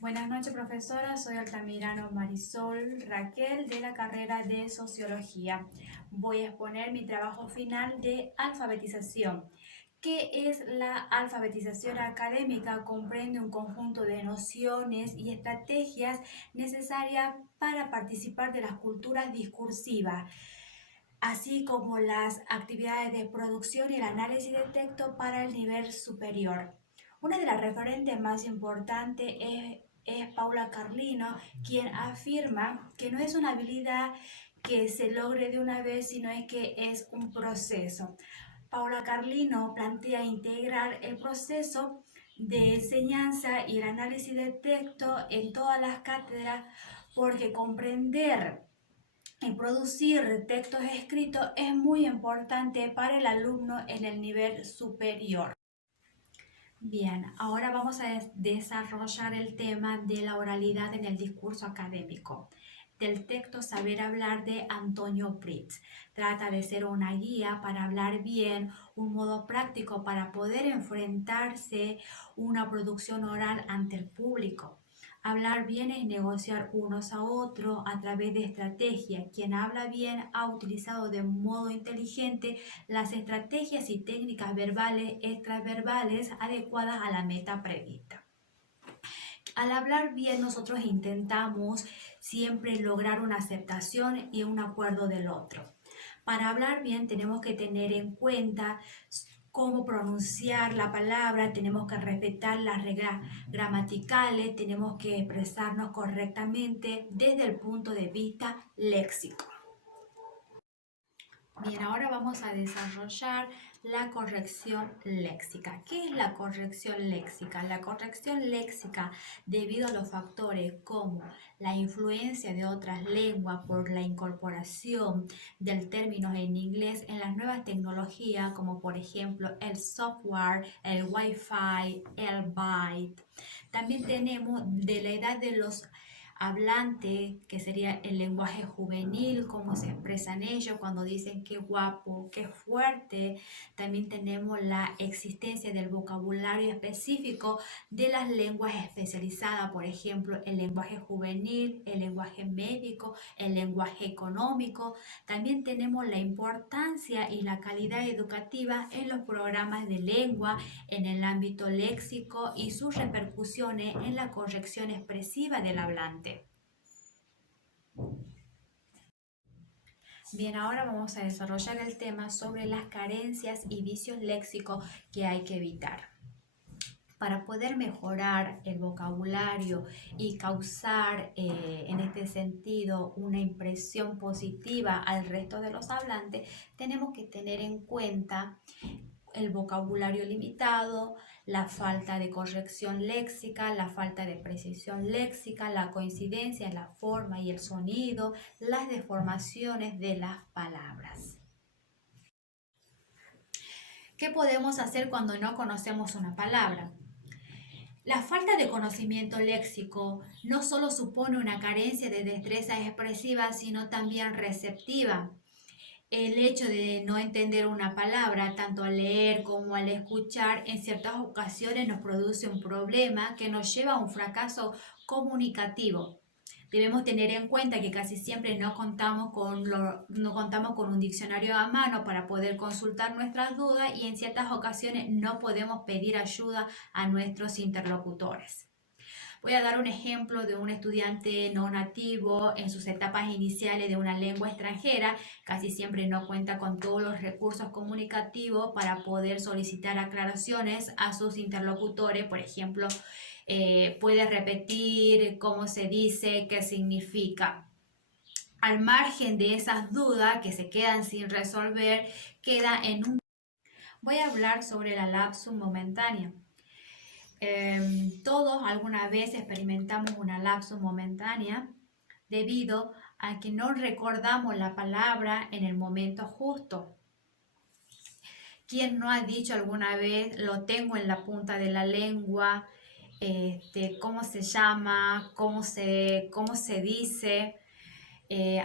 Buenas noches, profesora. Soy Altamirano Marisol Raquel de la carrera de Sociología. Voy a exponer mi trabajo final de alfabetización. ¿Qué es la alfabetización académica? Comprende un conjunto de nociones y estrategias necesarias para participar de las culturas discursivas, así como las actividades de producción y el análisis de texto para el nivel superior. Una de las referentes más importantes es Paula Carlino, quien afirma que no es una habilidad que se logre de una vez, sino es que es un proceso. Paula Carlino plantea integrar el proceso de enseñanza y el análisis de texto en todas las cátedras, porque comprender y producir textos escritos es muy importante para el alumno en el nivel superior. Bien, ahora vamos a desarrollar el tema de la oralidad en el discurso académico. Del texto Saber Hablar de Antonio Pritz. Trata de ser una guía para hablar bien, un modo práctico para poder enfrentarse una producción oral ante el público. Hablar bien es negociar unos a otros a través de estrategias. Quien habla bien ha utilizado de modo inteligente las estrategias y técnicas verbales extraverbales adecuadas a la meta prevista. Al hablar bien, nosotros intentamos siempre lograr una aceptación y un acuerdo del otro. Para hablar bien tenemos que tener en cuenta cómo pronunciar la palabra, tenemos que respetar las reglas gramaticales, tenemos que expresarnos correctamente desde el punto de vista léxico. Bien, ahora vamos a desarrollar la corrección léxica. ¿Qué es la corrección léxica? La corrección léxica, debido a los factores como la influencia de otras lenguas por la incorporación del término en inglés en las nuevas tecnologías, como por ejemplo el software, el Wi-Fi, el byte. También tenemos de la edad de los hablante, que sería el lenguaje juvenil, cómo se expresan ellos cuando dicen qué guapo, qué fuerte. También tenemos la existencia del vocabulario específico de las lenguas especializadas, por ejemplo, el lenguaje juvenil, el lenguaje médico, el lenguaje económico. También tenemos la importancia y la calidad educativa en los programas de lengua, en el ámbito léxico y sus repercusiones en la corrección expresiva del hablante. Bien, ahora vamos a desarrollar el tema sobre las carencias y vicios léxicos que hay que evitar. Para poder mejorar el vocabulario y causar en este sentido una impresión positiva al resto de los hablantes, tenemos que tener en cuenta el vocabulario limitado, la falta de corrección léxica, la falta de precisión léxica, la coincidencia en la forma y el sonido, las deformaciones de las palabras. ¿Qué podemos hacer cuando no conocemos una palabra? La falta de conocimiento léxico no solo supone una carencia de destreza expresiva, sino también receptiva. El hecho de no entender una palabra, tanto al leer como al escuchar, en ciertas ocasiones nos produce un problema que nos lleva a un fracaso comunicativo. Debemos tener en cuenta que casi siempre no contamos con un diccionario a mano para poder consultar nuestras dudas y en ciertas ocasiones no podemos pedir ayuda a nuestros interlocutores. Voy a dar un ejemplo de un estudiante no nativo en sus etapas iniciales de una lengua extranjera. Casi siempre no cuenta con todos los recursos comunicativos para poder solicitar aclaraciones a sus interlocutores. Por ejemplo, puede repetir cómo se dice, qué significa. Al margen de esas dudas que se quedan sin resolver, queda en un... Voy a hablar sobre la lapsus momentánea. Todos alguna vez experimentamos una lapsus momentánea debido a que no recordamos la palabra en el momento justo. ¿Quién no ha dicho alguna vez, lo tengo en la punta de la lengua? ¿Cómo se llama? ¿Cómo se dice?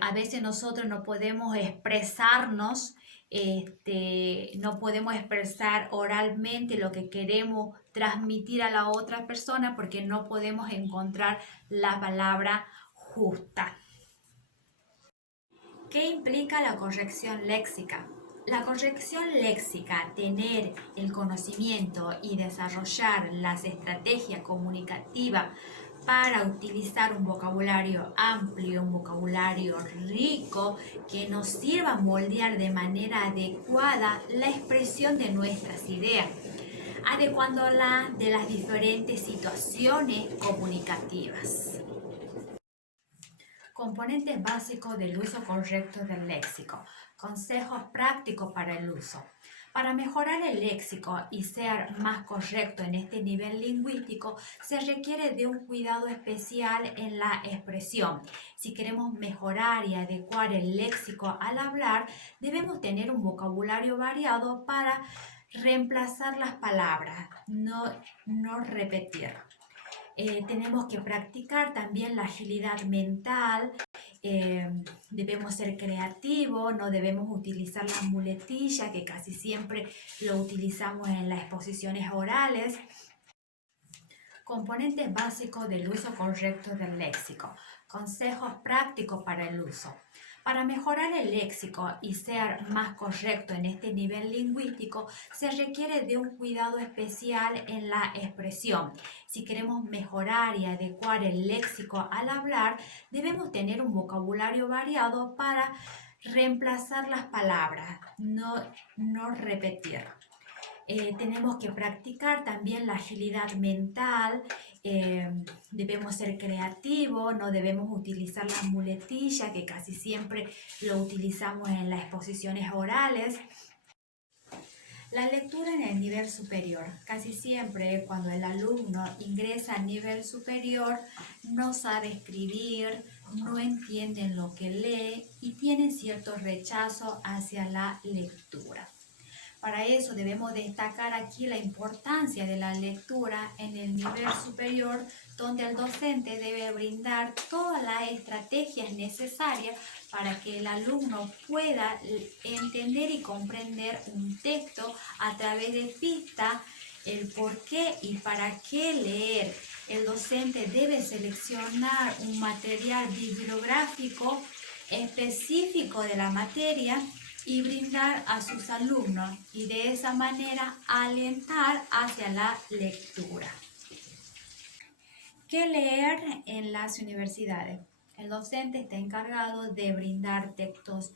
A veces nosotros no podemos expresarnos no podemos expresar oralmente lo que queremos transmitir a la otra persona porque no podemos encontrar la palabra justa. ¿Qué implica la corrección léxica? La corrección léxica, tener el conocimiento y desarrollar las estrategias comunicativas para utilizar un vocabulario amplio, un vocabulario rico que nos sirva a moldear de manera adecuada la expresión de nuestras ideas, adecuándola de las diferentes situaciones comunicativas. Componentes básicos del uso correcto del léxico. Consejos prácticos para el uso. Para mejorar el léxico y ser más correcto en este nivel lingüístico, se requiere de un cuidado especial en la expresión. Si queremos mejorar y adecuar el léxico al hablar, debemos tener un vocabulario variado para reemplazar las palabras, no repetir. Tenemos que practicar también la agilidad mental, debemos ser creativos, no debemos utilizar las muletillas que casi siempre lo utilizamos en las exposiciones orales. Componentes básicos del uso correcto del léxico. Consejos prácticos para el uso. Para mejorar el léxico y ser más correcto en este nivel lingüístico, se requiere de un cuidado especial en la expresión. Si queremos mejorar y adecuar el léxico al hablar, debemos tener un vocabulario variado para reemplazar las palabras, no repetir. Tenemos que practicar también la agilidad mental, debemos ser creativos, no debemos utilizar las muletillas que casi siempre lo utilizamos en las exposiciones orales. La lectura en el nivel superior. Casi siempre cuando el alumno ingresa al nivel superior no sabe escribir, no entiende lo que lee y tiene cierto rechazo hacia la lectura. Para eso debemos destacar aquí la importancia de la lectura en el nivel superior, donde el docente debe brindar todas las estrategias necesarias para que el alumno pueda entender y comprender un texto a través de pistas, el por qué y para qué leer. El docente debe seleccionar un material bibliográfico específico de la materia y brindar a sus alumnos y de esa manera alentar hacia la lectura. ¿Qué leer en las universidades? El docente está encargado de brindar textos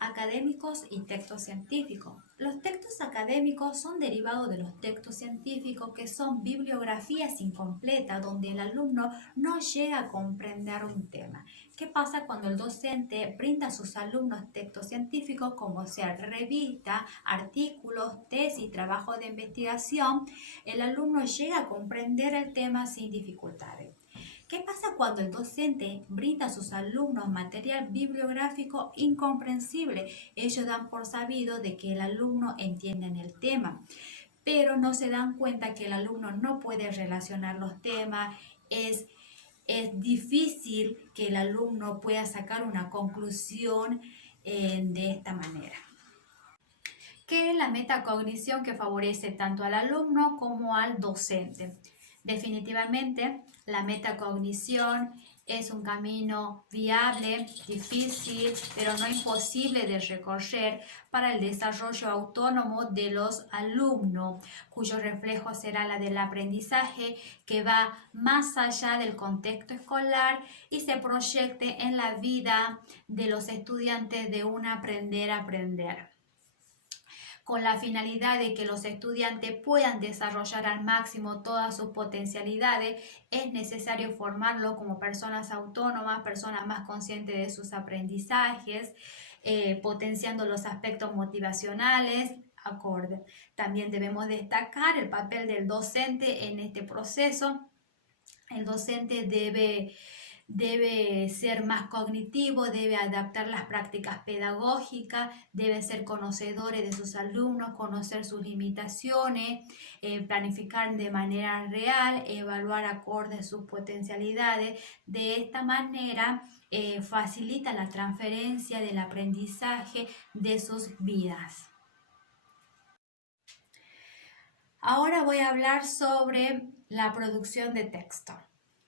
académicos y textos científicos. Los textos académicos son derivados de los textos científicos, que son bibliografías incompletas donde el alumno no llega a comprender un tema. ¿Qué pasa cuando el docente brinda a sus alumnos textos científicos como sea revistas, artículos, tesis, trabajo de investigación? El alumno llega a comprender el tema sin dificultades. ¿Qué pasa cuando el docente brinda a sus alumnos material bibliográfico incomprensible? Ellos dan por sabido de que el alumno entiende el tema, pero no se dan cuenta que el alumno no puede relacionar los temas. Es difícil que el alumno pueda sacar una conclusión de esta manera. ¿Qué es la metacognición que favorece tanto al alumno como al docente? Definitivamente, la metacognición es un camino viable, difícil, pero no imposible de recorrer para el desarrollo autónomo de los alumnos, cuyo reflejo será la del aprendizaje que va más allá del contexto escolar y se proyecte en la vida de los estudiantes de un aprender a aprender, con la finalidad de que los estudiantes puedan desarrollar al máximo todas sus potencialidades. Es necesario formarlos como personas autónomas, personas más conscientes de sus aprendizajes, potenciando los aspectos motivacionales acorde. También debemos destacar el papel del docente en este proceso. El docente debe debe ser más cognitivo, debe adaptar las prácticas pedagógicas, debe ser conocedores de sus alumnos, conocer sus limitaciones, planificar de manera real, evaluar acorde a sus potencialidades. De esta manera facilita la transferencia del aprendizaje de sus vidas. Ahora voy a hablar sobre la producción de texto.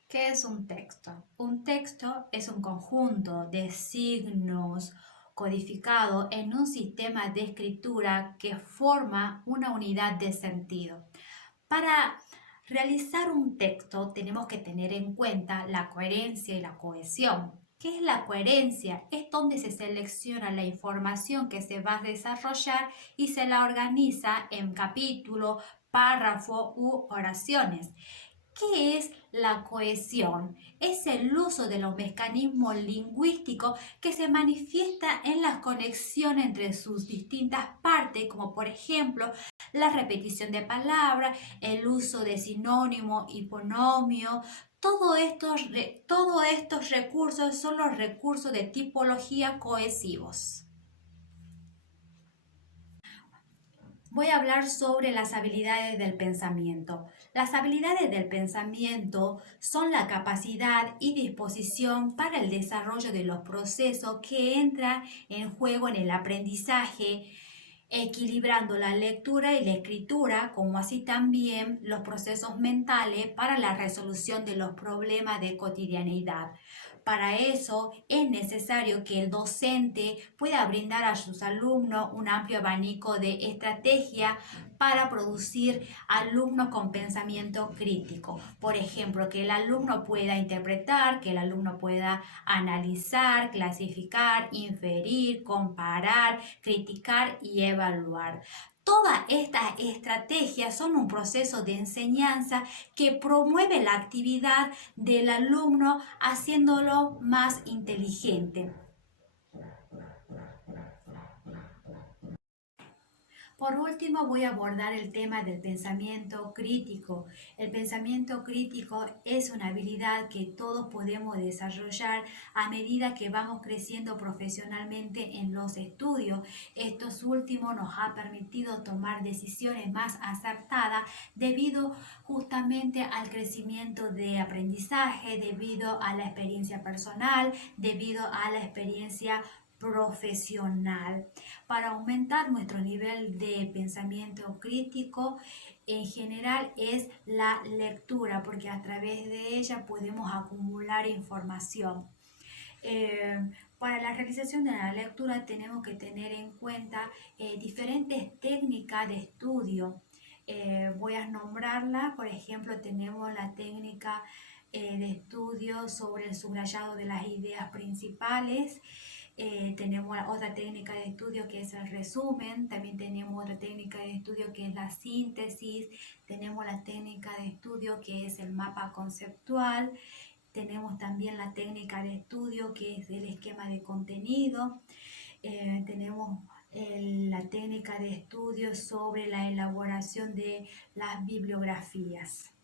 ¿Qué es un texto? Un texto es un conjunto de signos codificados en un sistema de escritura que forma una unidad de sentido. Para realizar un texto tenemos que tener en cuenta la coherencia y la cohesión. ¿Qué es la coherencia? Es donde se selecciona la información que se va a desarrollar y se la organiza en capítulos, párrafos u oraciones. ¿Qué es la cohesión? Es el uso de los mecanismos lingüísticos que se manifiesta en la conexión entre sus distintas partes, como por ejemplo la repetición de palabras, el uso de sinónimos, hiponomios. Todos estos recursos son los recursos de tipología cohesivos. Voy a hablar sobre las habilidades del pensamiento. Las habilidades del pensamiento son la capacidad y disposición para el desarrollo de los procesos que entran en juego en el aprendizaje, equilibrando la lectura y la escritura, como así también los procesos mentales para la resolución de los problemas de cotidianidad. Para eso es necesario que el docente pueda brindar a sus alumnos un amplio abanico de estrategias para producir alumnos con pensamiento crítico. Por ejemplo, que el alumno pueda interpretar, que el alumno pueda analizar, clasificar, inferir, comparar, criticar y evaluar. Todas estas estrategias son un proceso de enseñanza que promueve la actividad del alumno haciéndolo más inteligente. Por último, voy a abordar el tema del pensamiento crítico. El pensamiento crítico es una habilidad que todos podemos desarrollar a medida que vamos creciendo profesionalmente en los estudios. Estos últimos nos ha permitido tomar decisiones más acertadas debido justamente al crecimiento de aprendizaje, debido a la experiencia personal, debido a la experiencia profesional. Para aumentar nuestro nivel de pensamiento crítico, en general es la lectura, porque a través de ella podemos acumular información. Para la realización de la lectura tenemos que tener en cuenta diferentes técnicas de estudio. Voy a nombrarla. Por ejemplo, tenemos la técnica de estudio sobre el subrayado de las ideas principales. Tenemos otra técnica de estudio que es el resumen, también tenemos otra técnica de estudio que es la síntesis, tenemos la técnica de estudio que es el mapa conceptual, tenemos también la técnica de estudio que es el esquema de contenido, tenemos la técnica de estudio sobre la elaboración de las bibliografías.